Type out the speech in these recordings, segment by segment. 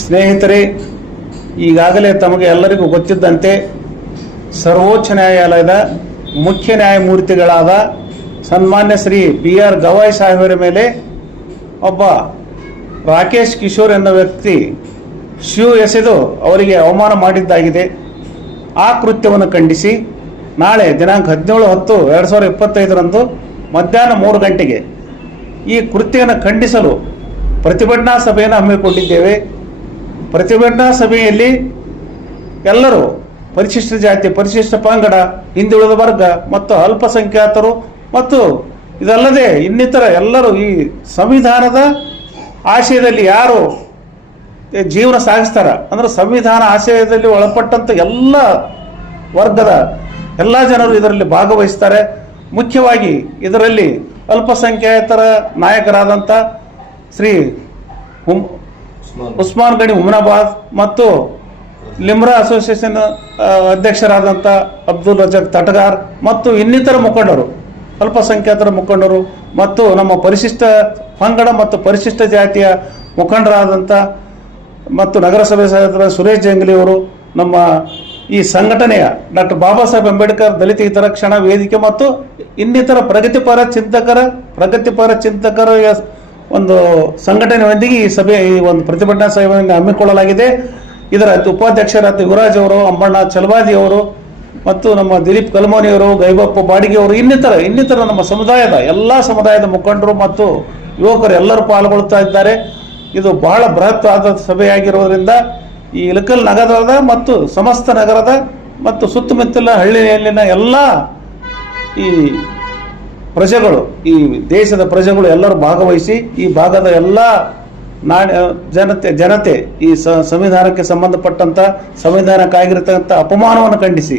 ಸ್ನೇಹಿತರೆ, ಈಗಾಗಲೇ ತಮಗೆ ಎಲ್ಲರಿಗೂ ಗೊತ್ತಿದ್ದಂತೆ ಸರ್ವೋಚ್ಚ ನ್ಯಾಯಾಲಯದ ಮುಖ್ಯ ನ್ಯಾಯಮೂರ್ತಿಗಳಾದ ಸನ್ಮಾನ್ಯ ಶ್ರೀ BR ಗವಾಯ್ ಸಾಹೇಬರ ಮೇಲೆ ಒಬ್ಬ ರಾಕೇಶ್ ಕಿಶೋರ್ ಎನ್ನುವ ವ್ಯಕ್ತಿ ಶೂ ಎಸೆದು ಅವರಿಗೆ ಅವಮಾನ ಮಾಡಿದ್ದಾಗಿದೆ. ಆ ಕೃತ್ಯವನ್ನು ಖಂಡಿಸಿ ನಾಳೆ ದಿನಾಂಕ 17/10/2025 ಮಧ್ಯಾಹ್ನ 3 ಗಂಟೆಗೆ ಈ ಕೃತ್ಯವನ್ನು ಖಂಡಿಸಲು ಪ್ರತಿಭಟನಾ ಸಭೆಯನ್ನು ಹಮ್ಮಿಕೊಂಡಿದ್ದೇವೆ. ಪ್ರತಿಭಟನಾ ಸಭೆಯಲ್ಲಿ ಎಲ್ಲರೂ ಪರಿಶಿಷ್ಟ ಜಾತಿ, ಪರಿಶಿಷ್ಟ ಪಂಗಡ, ಹಿಂದುಳಿದ ವರ್ಗ ಮತ್ತು ಅಲ್ಪಸಂಖ್ಯಾತರು ಮತ್ತು ಇದಲ್ಲದೆ ಇನ್ನಿತರ ಎಲ್ಲರೂ ಈ ಸಂವಿಧಾನದ ಆಶಯದಲ್ಲಿ ಯಾರು ಜೀವನ ಸಾಗಿಸ್ತಾರ ಅಂದ್ರೆ ಸಂವಿಧಾನ ಆಶಯದಲ್ಲಿ ಒಳಪಟ್ಟಂಥ ಎಲ್ಲ ವರ್ಗದ ಎಲ್ಲ ಜನರು ಇದರಲ್ಲಿ ಭಾಗವಹಿಸ್ತಾರೆ. ಮುಖ್ಯವಾಗಿ ಇದರಲ್ಲಿ ಅಲ್ಪಸಂಖ್ಯಾತರ ನಾಯಕರಾದಂಥ ಶ್ರೀ ಉಸ್ಮಾನ್ ಗಣಿ ಹುಮನಾಬಾದ್ ಮತ್ತು ಲಿಮ್ರಾ ಅಸೋಸಿಯೇಷನ್ ಅಧ್ಯಕ್ಷರಾದಂಥ ಅಬ್ದುಲ್ ರಜಾಕ್ ತಟಗಾರ್ ಮತ್ತು ಇನ್ನಿತರ ಮುಖಂಡರು, ಅಲ್ಪಸಂಖ್ಯಾತರ ಮುಖಂಡರು ಮತ್ತು ನಮ್ಮ ಪರಿಶಿಷ್ಟ ಪಂಗಡ ಮತ್ತು ಪರಿಶಿಷ್ಟ ಜಾತಿಯ ಮುಖಂಡರಾದಂಥ ಮತ್ತು ನಗರಸಭೆ ಸದಸ್ಯರ ಸುರೇಶ್ ಜಂಗ್ಲಿ ಅವರು, ನಮ್ಮ ಈ ಸಂಘಟನೆಯ ಡಾಕ್ಟರ್ ಬಾಬಾ ಸಾಹೇಬ್ ಅಂಬೇಡ್ಕರ್ ದಲಿತ ಹಿತರಕ್ಷಣಾ ವೇದಿಕೆ ಮತ್ತು ಇನ್ನಿತರ ಪ್ರಗತಿಪರ ಚಿಂತಕರ ಒಂದು ಸಂಘಟನೆಯೊಂದಿಗೆ ಈ ಒಂದು ಪ್ರತಿಭಟನಾ ಸಭೆಯನ್ನು ಹಮ್ಮಿಕೊಳ್ಳಲಾಗಿದೆ. ಇದರ ಉಪಾಧ್ಯಕ್ಷರಾದ ಯುವರಾಜ್ ಅವರು, ಅಂಬಣ್ಣ ಚಲವಾದಿ ಅವರು ಮತ್ತು ನಮ್ಮ ದಿಲೀಪ್ ಕಲ್ಮೋನಿಯವರು, ಗೈಬಪ್ಪ ಬಾಡಿಗೆ ಅವರು, ಇನ್ನಿತರ ನಮ್ಮ ಎಲ್ಲ ಸಮುದಾಯದ ಮುಖಂಡರು ಮತ್ತು ಯುವಕರು ಎಲ್ಲರೂ ಪಾಲ್ಗೊಳ್ತಾ ಇದ್ದಾರೆ. ಇದು ಬಹಳ ಬೃಹತ್ ಆದ ಸಭೆಯಾಗಿರೋದ್ರಿಂದ ಈ ಇಳಕಲ್ ನಗರದ ಮತ್ತು ಸಮಸ್ತ ನಗರದ ಮತ್ತು ಸುತ್ತಮುತ್ತಲ ಹಳ್ಳಿಯಲ್ಲಿನ ಎಲ್ಲ ಈ ಪ್ರಜೆಗಳು, ಈ ದೇಶದ ಪ್ರಜೆಗಳು ಎಲ್ಲರೂ ಭಾಗವಹಿಸಿ ಈ ಭಾಗದ ಎಲ್ಲ ಜನತೆ ಈ ಸಂವಿಧಾನಕ್ಕೆ ಸಂಬಂಧಪಟ್ಟಂತ ಸಂವಿಧಾನಕ್ಕಾಗಿರತಕ್ಕಂಥ ಅಪಮಾನವನ್ನು ಖಂಡಿಸಿ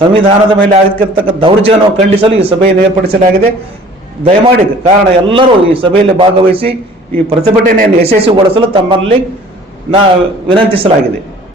ಸಂವಿಧಾನದ ಮೇಲೆ ಆಗಿರ್ತಕ್ಕಂಥ ದೌರ್ಜನ್ಯವನ್ನು ಖಂಡಿಸಲು ಈ ಸಭೆಯನ್ನು ಏರ್ಪಡಿಸಲಾಗಿದೆ. ದಯಮಾಡಿ ಕಾರಣ ಎಲ್ಲರೂ ಈ ಸಭೆಯಲ್ಲಿ ಭಾಗವಹಿಸಿ ಈ ಪ್ರತಿಭಟನೆಯನ್ನು ಯಶಸ್ವಿಗೊಳಿಸಲು ತಮ್ಮಲ್ಲಿ ವಿನಂತಿಸಲಾಗಿದೆ.